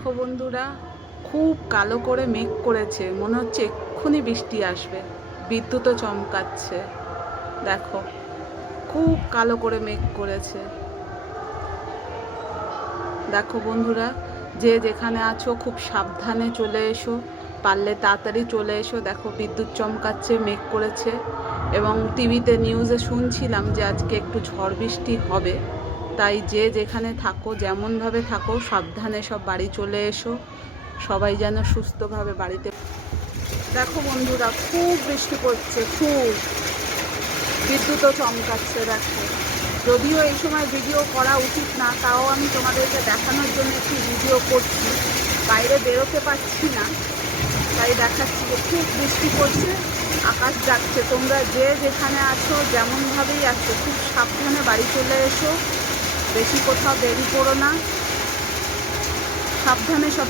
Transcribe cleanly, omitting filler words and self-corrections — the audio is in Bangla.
দেখো বন্ধুরা, খুব কালো করে মেঘ করেছে, মনে হচ্ছে এক্ষুনি বৃষ্টি আসবে। বিদ্যুৎও চমকাচ্ছে। দেখো, খুব কালো করে মেঘ করেছে। দেখো বন্ধুরা, যে যেখানে আছো খুব সাবধানে চলে এসো, পারলে তাড়াতাড়ি চলে এসো। দেখো, বিদ্যুৎ চমকাচ্ছে, মেঘ করেছে, এবং টিভিতে নিউজে শুনছিলাম যে আজকে একটু ঝড় বৃষ্টি হবে। তাই যে যেখানে থাকো, যেমনভাবে থাকো, সাবধানে সব বাড়ি চলে এসো। সবাই যেন সুস্থভাবে বাড়িতে। দেখো বন্ধুরা, খুব বৃষ্টি পড়ছে, খুব বিদ্যুৎও চমকাচ্ছে। দেখো, যদিও এই সময় ভিডিও করা উচিত না, তাও আমি তোমাদেরকে দেখানোর জন্য একটি ভিডিও করছি। বাইরে বেরোতে পারছি না, তাই দেখাচ্ছি যে খুব বৃষ্টি পড়ছে, আকাশ যাচ্ছে। তোমরা যে যেখানে আছো, যেমনভাবেই আছো, খুব সাবধানে বাড়ি চলে এসো। বেশি কোথাও দেরি করো না, সাবধানে সব।